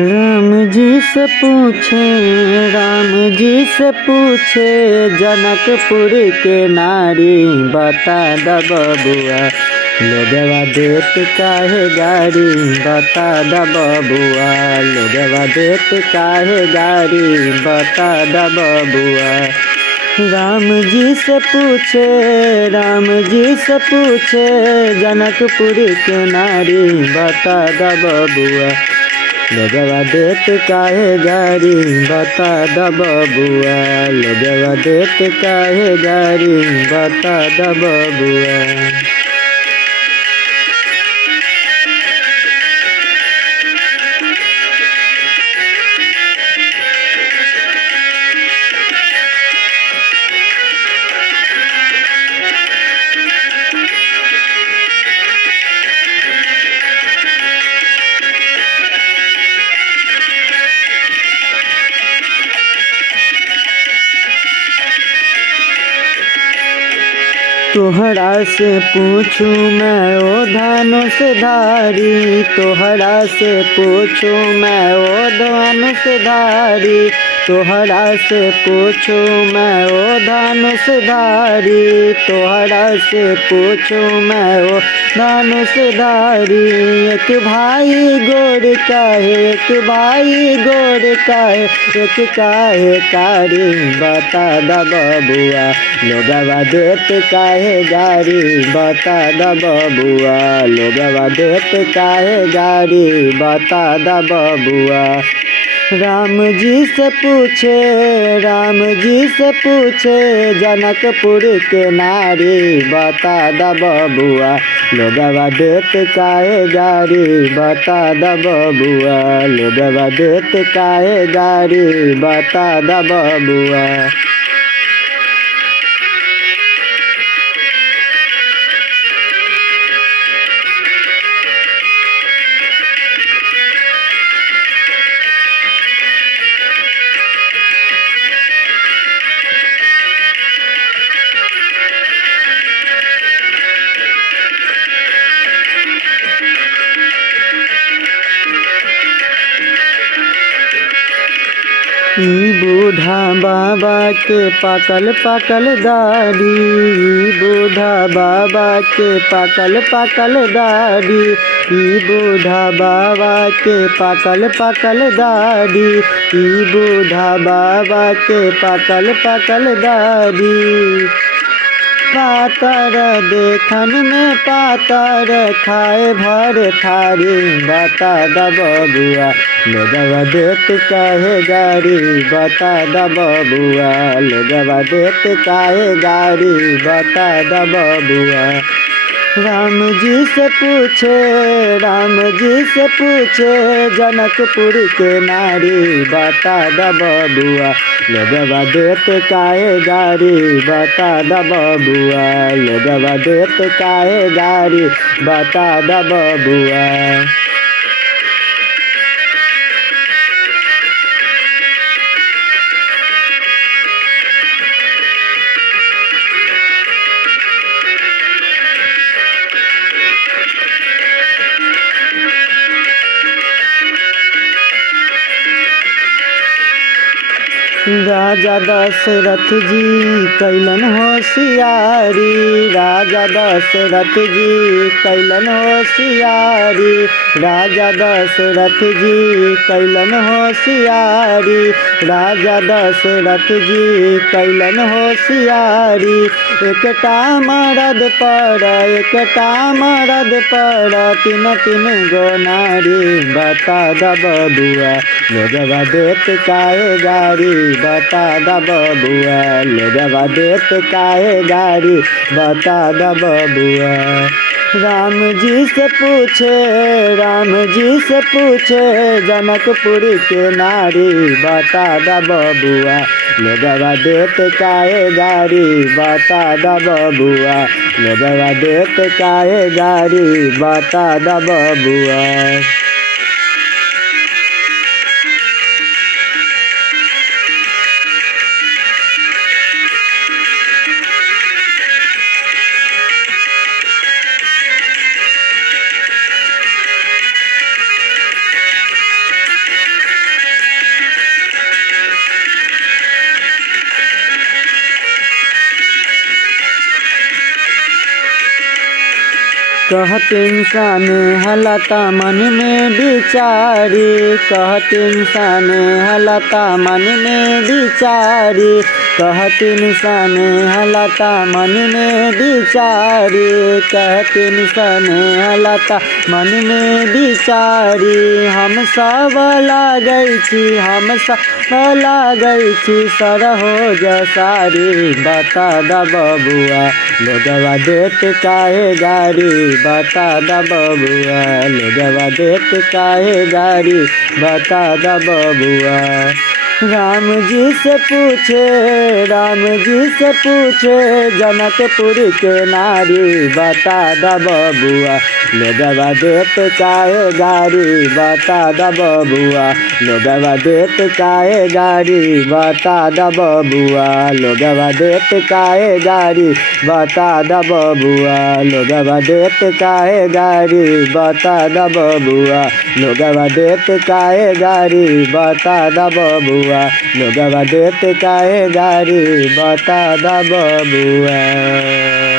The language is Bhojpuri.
राम जी से पूछे, राम जी से पूछे, जनकपुर के नारी बता द बबुआ, लोगवा देत काहे गारी बता द बबुआ, लोगवा देत काहे गारी बता द बबुआ। राम जी से पूछे, राम जी से पूछे, जनकपुर के नारी बता द बबुआ, लोगवा देत काहे गारी बता द बबुआ, लोगवा देत काहे गारी बता द बबुआ। तोहरा से पूछूं मैं ओ धनुष धारी, तोहरा से पूछूं मैं ओ धनुष धारी, तोहरा से पूछूं मैं ओ धनुष धारी, तोहरा से पूछूं मैं ओ धनुष धारी। एक भाई गोर काहे, एक भाई गोर काहे, एक काहे कारी बता द बबुआ, लोगवा देत काहे गारी बता द बबुआ, लोगवा देत काहे गारी बता द बबुआ। राम जी से पूछे, राम जी से पूछे, जनकपुर के नारी बता द बबुआ, लोगवा देत काहे गारी बता द बबुआ, लोगवा देत काहे गारी बता द बबुआ। बूढ़ा बाबा के पाकल पाकल दाढ़ी, बूढ़ा बाबा के पाकल पाकल दाढ़ी, बूढ़ा बाबा के पाकल पाकल दाढ़ी, बूढ़ा बाबा के पाकल पाकल दाढ़ी। पातर देखन में पातर खाए भर थारी बता द बबुआ, लोगवा देत काहे गारी बता द बबुआ, लोगवा देत काहे गारी बता द बबुआ। राम जी से पूछे, राम जी से पूछे, जनकपुर के नारी बता द बबुआ, लोगवा देत काहे गारी बता द बबुआ, लोगवा देत काहे गारी बता द बबुआ। राजा दशरथ जी कैलन होशियारी, राजा दशरथ जी कैलन होशियारी, राजा दशरथ जी कैलन होशियारी, राजा दशरथ जी कैलन होशियारी। एकटा मरद पर, एकटा मरद पर, तीन तीन गो नारी बता द बबुआ, लोगवा देत काहे गारी बता द बबुआ, लोगवा देत काहे गारी बता द बबुआ। राम जी से पूछे, राम जी से पूछे, जनकपुर के नारी बता द बबुआ, लोगवा देत काहे गारी बता द बबुआ, लोगवा देत काहे गारी बता द बबुआ। कहत इंसान हलता मन में बिचारी, कहत इंसान हलता मन में बिचारी, कहत इंसान हलता मन में बिचारी, कहत इंसान हलता मन में बिचारी। हम सब लागै छी, हम सब लागै छी सरहो जसारी, बता द बबुआ लोगवा देत काहे गारी, बता द बबुआ लोगवा देत काहे गारी, बता द बबुआ। राम जी से पूछे, राम जी से पूछे जनकपुर के नारी, बता द बबुआ लोगवा देत काहे गारी, बता द बबुआ लोगवा देत काहे गारी, बता द बबुआ लोगवा देत काहे गारी, बता द बबुआ लोगवा देत काहे गारी, बता द बबुआ लोगवा देत काहे गारी, बता द बबुआ लोगवा देत काहे गारी, बता द बबुआ।